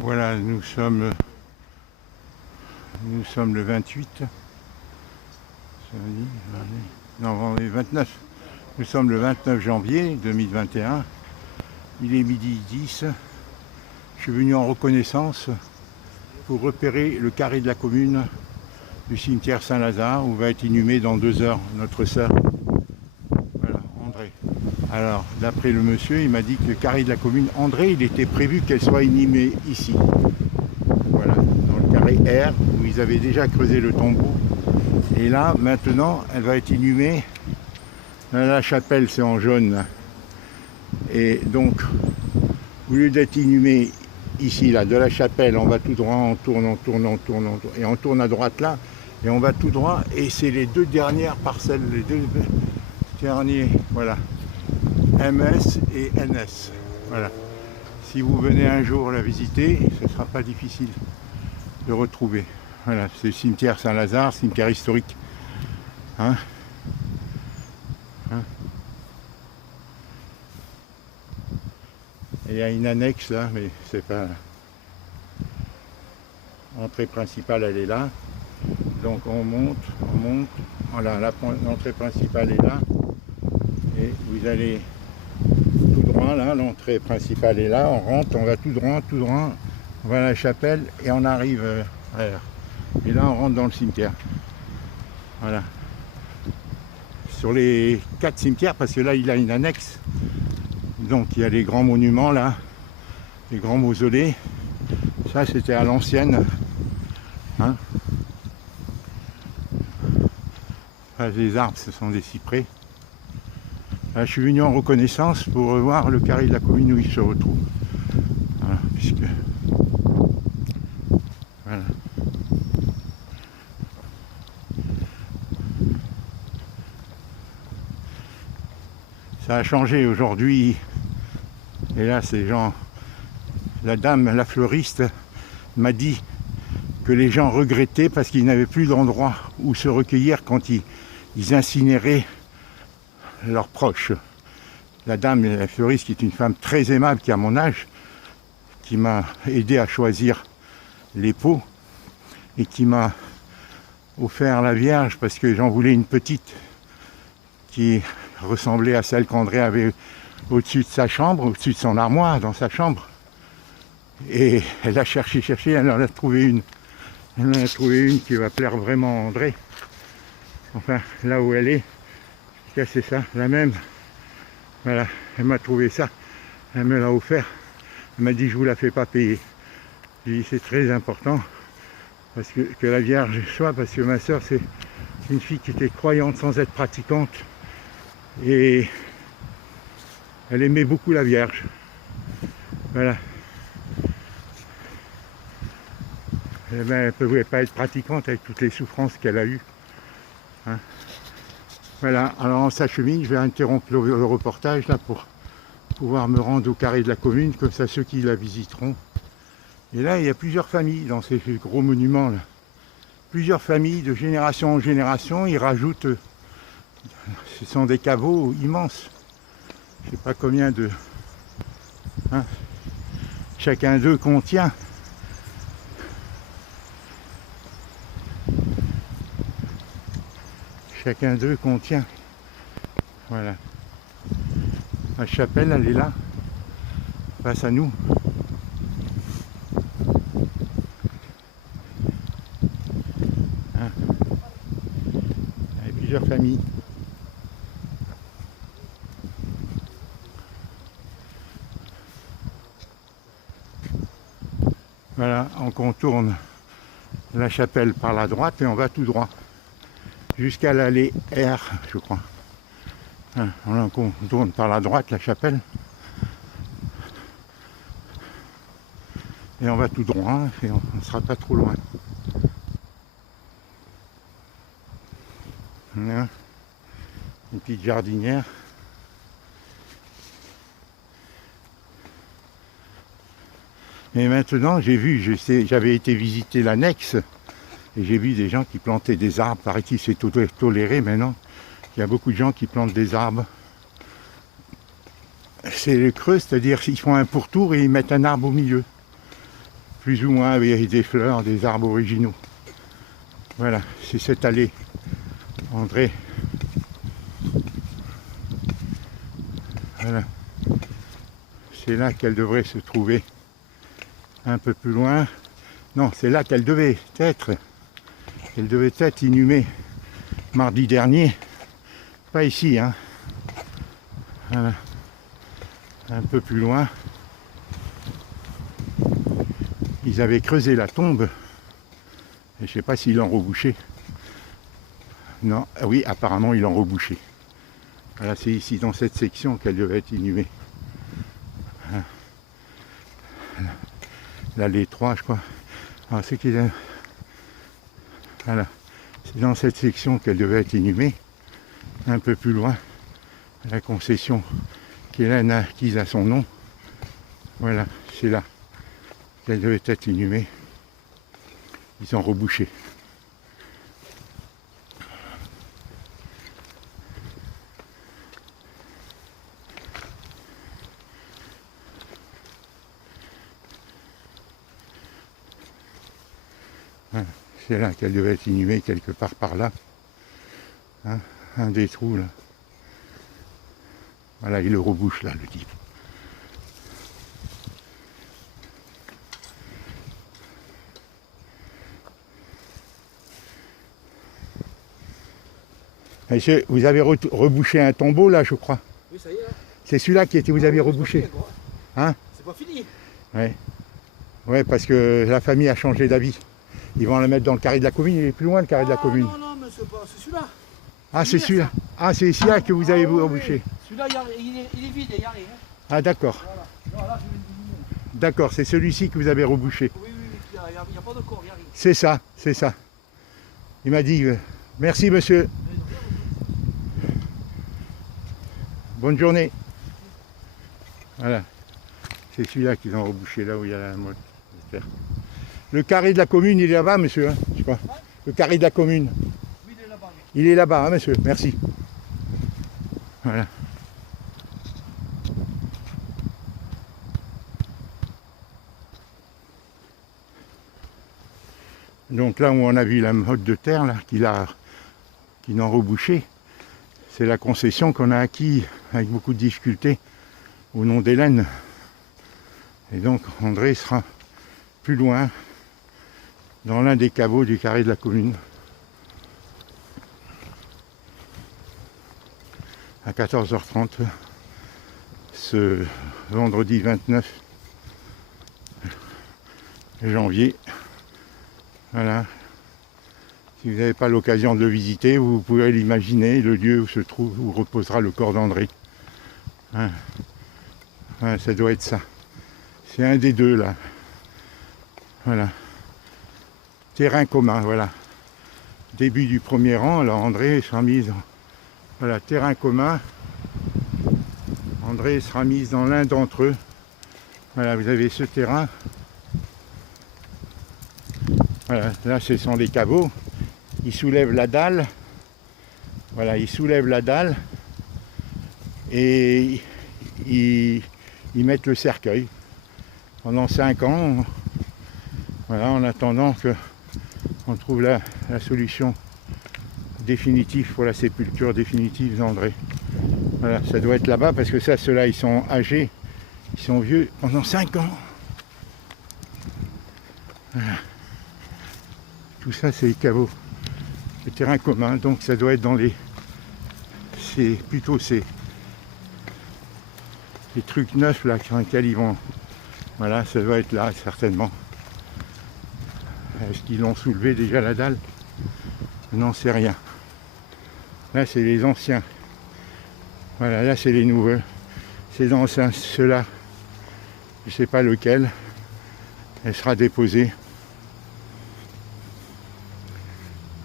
Voilà, nous sommes le 28. Samedi, non, vendredi 29. Nous sommes le 29 janvier 2021. Il est midi 10. Je suis venu en reconnaissance pour repérer le carré de la commune du cimetière Saint-Lazare où va être inhumé dans 2 heures notre sœur. Voilà, André. Alors, d'après le monsieur, il m'a dit que le carré de la commune, André, il était prévu qu'elle soit inhumée ici. Voilà, dans le carré R, où ils avaient déjà creusé le tombeau. Et là, maintenant, elle va être inhumée. Là, la chapelle, c'est en jaune. Et donc, au lieu d'être inhumée ici, là, de la chapelle, on va tout droit, on tourne, et on tourne à droite là, et on va tout droit, et c'est les 2 dernières parcelles, les 2 derniers, voilà, MS et NS. Voilà. Si vous venez un jour la visiter, ce ne sera pas difficile de retrouver. Voilà, c'est le cimetière Saint-Lazare, cimetière historique. Hein? Et il y a une annexe là, mais c'est pas. L'entrée principale, elle est là. Donc on monte. Voilà, l'entrée principale est là. Et vous allez tout droit là, l'entrée principale est là, on rentre, on va tout droit, on va à la chapelle et on arrive ailleurs. Et là on rentre dans le cimetière. Voilà. Sur les 4 cimetières, parce que là il a une annexe. Donc il y a les grands monuments là, les grands mausolées. Ça c'était à l'ancienne. Hein, les arbres, ce sont des cyprès. Là, je suis venu en reconnaissance pour voir le carré de la commune où il se retrouve. Voilà, puisque. Voilà. Ça a changé aujourd'hui. Et là, ces gens. La dame, la fleuriste, m'a dit que les gens regrettaient parce qu'ils n'avaient plus d'endroit où se recueillir quand ils incinéraient leurs proches. La dame, la fleuriste, qui est une femme très aimable, qui a mon âge, qui m'a aidé à choisir les pots et qui m'a offert la Vierge parce que j'en voulais une petite qui ressemblait à celle qu'André avait au-dessus de sa chambre, au-dessus de son armoire, dans sa chambre. Et elle a cherché, elle en a trouvé une. Elle en a trouvé une qui va plaire vraiment à André. Enfin, là où elle est, c'est ça, la même. Voilà, elle m'a trouvé ça, elle me l'a offert. Elle m'a dit je vous la fais pas payer. J'ai dit c'est très important parce que la Vierge soit, parce que ma soeur c'est une fille qui était croyante sans être pratiquante et elle aimait beaucoup la Vierge. Voilà. Eh ben, elle ne pouvait pas être pratiquante avec toutes les souffrances qu'elle a eues. Hein. Voilà, alors on s'achemine, je vais interrompre le reportage là pour pouvoir me rendre au carré de la commune, comme ça ceux qui la visiteront. Et là, il y a plusieurs familles dans ces gros monuments là. Plusieurs familles de génération en génération, ils rajoutent, ce sont des caveaux immenses. Je ne sais pas combien de. Hein, chacun d'eux contient. Chacun d'eux contient. Voilà. La chapelle, elle est là, face à nous. Hein. Il y a plusieurs familles. Voilà, on contourne la chapelle par la droite et on va tout droit. Jusqu'à l'allée R, je crois. Hein, on tourne par la droite la chapelle. Et on va tout droit et on ne sera pas trop loin. Voilà. Une petite jardinière. Et maintenant, j'ai vu, j'avais été visiter l'annexe et j'ai vu des gens qui plantaient des arbres. Paraît-il, c'est toléré maintenant. Il y a beaucoup de gens qui plantent des arbres. C'est le creux, c'est-à-dire qu'ils font un pourtour et ils mettent un arbre au milieu. plus ou moins avec des fleurs, des arbres originaux. Voilà, c'est cette allée, André. Voilà. C'est là qu'elle devrait se trouver. Un peu plus loin. Non, c'est là qu'elle devait être. Elle devait être inhumée mardi dernier. Pas ici, hein. Voilà. Un peu plus loin. Ils avaient creusé la tombe. Et je ne sais pas s'ils l'ont rebouché. Non, oui, apparemment ils l'ont rebouché. Voilà, c'est ici dans cette section qu'elle devait être inhumée. L'allée 3, je crois. Alors, c'est qu'il a... Voilà. C'est dans cette section qu'elle devait être inhumée. Un peu plus loin. La concession qu'Hélène a acquise à son nom. Voilà, c'est là qu'elle devait être inhumée. Ils ont rebouché. Voilà. C'est là qu'elle devait être inhumée, quelque part par là. Hein, un des trous là. Voilà, il le rebouche là, le type. Monsieur, vous avez rebouché un tombeau là, je crois. Oui, ça y est. Hein. C'est celui-là qui était, vous aviez rebouché. Fini, hein? C'est pas fini. Ouais. Ouais, parce que la famille a changé d'avis. Ils vont le mettre dans le carré de la commune, il est plus loin le carré de la commune. Non, mais c'est celui-là. Ah, c'est celui-là. Ah, c'est celui-là que vous avez rebouché. Oui. Celui-là, il est vide, il n'y a rien. Hein. Ah, d'accord. Voilà. Là, je vais le diminuer. D'accord, c'est celui-ci que vous avez rebouché. Oui, il n'y a pas de corps, il n'y a rien. C'est ça, c'est ça. Il m'a dit, merci monsieur. Bonne journée. Voilà. C'est celui-là qu'ils ont rebouché, là où il y a la motte. Le carré de la commune, il est là-bas, monsieur, hein, je crois. Le carré de la commune. Oui, il est là-bas. Il est là-bas, hein, monsieur. Merci. Voilà. Donc là où on a vu la motte de terre, là, qu'ils ont rebouché, c'est la concession qu'on a acquis avec beaucoup de difficultés au nom d'Hélène. Et donc André sera plus loin, dans l'un des caveaux du carré de la commune. À 14h30, ce vendredi 29 janvier. Voilà. Si vous n'avez pas l'occasion de le visiter, vous pouvez l'imaginer, le lieu où se trouve, où reposera le corps d'André. Hein. Ouais, ça doit être ça. C'est un des deux là. Voilà. Terrain commun, voilà. Début du premier rang, alors André sera mis dans... Voilà, terrain commun. André sera mis dans l'un d'entre eux. Voilà, vous avez ce terrain. Voilà, là ce sont les caveaux. Ils soulèvent la dalle. Voilà, ils soulèvent la dalle. Et ils mettent le cercueil. Pendant 5 ans, voilà, en attendant qu'on trouve la solution définitive pour la sépulture définitive d'André. Voilà, ça doit être là-bas parce que ça, ceux-là, ils sont âgés, ils sont vieux pendant 5 ans. Voilà. Tout ça, c'est les caveaux. Le terrain commun, donc ça doit être dans les... C'est plutôt ces trucs neufs là sur lesquels ils vont... Voilà, ça doit être là, certainement. Est-ce qu'ils l'ont soulevé déjà la dalle? Je n'en sais rien. Là, c'est les anciens. Voilà, là, c'est les nouveaux. C'est dans ceux-là. Je ne sais pas lequel. Elle sera déposée.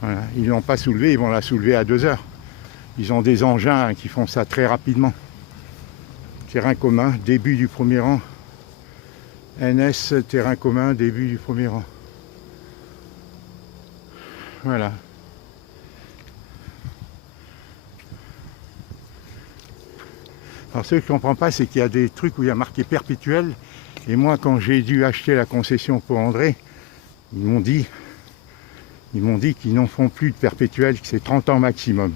Voilà. Ils ne l'ont pas soulevée, ils vont la soulever à 2 heures. Ils ont des engins qui font ça très rapidement. Terrain commun, début du premier rang. NS, terrain commun, début du premier rang. Voilà. Alors ce que je ne comprends pas, c'est qu'il y a des trucs où il y a marqué perpétuel Et moi, quand j'ai dû acheter la concession pour André, ils m'ont dit qu'ils n'en font plus de perpétuel, que c'est 30 ans maximum.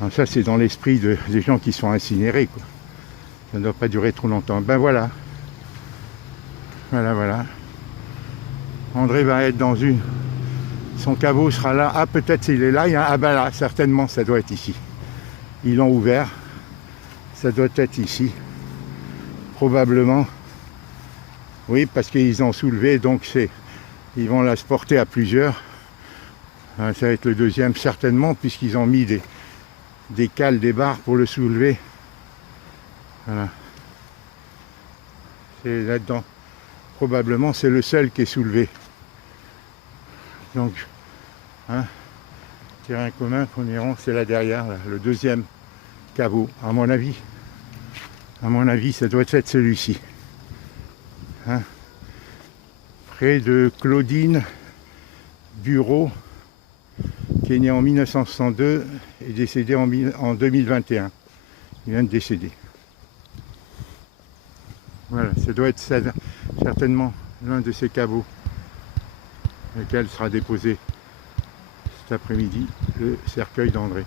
Alors ça, c'est dans l'esprit des gens qui sont incinérés, quoi. Ça ne doit pas durer trop longtemps. Ben voilà. Voilà. André va être dans une... Son caveau sera là. Ah, peut-être il est là. Ah ben là, certainement, ça doit être ici. Ils l'ont ouvert. Ça doit être ici. Probablement. Oui, parce qu'ils ont soulevé, donc ils vont la porter à plusieurs. Ça va être le deuxième, certainement, puisqu'ils ont mis des cales, des barres pour le soulever. Voilà. C'est là-dedans. Probablement, c'est le seul qui est soulevé. Donc, terrain commun, premier rang, c'est là derrière, là, le deuxième caveau, à mon avis. À mon avis, ça doit être celui-ci. Près de Claudine Bureau, qui est née en 1962 et décédée en 2021. Il vient de décéder. Voilà, ça doit être certainement l'un de ces caveaux, lequel sera déposé cet après-midi, le cercueil d'André.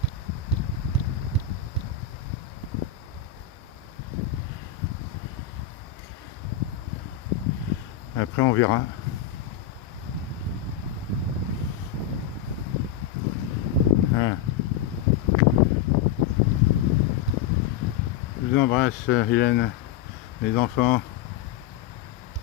Après on verra. Je vous embrasse, Hélène, les enfants.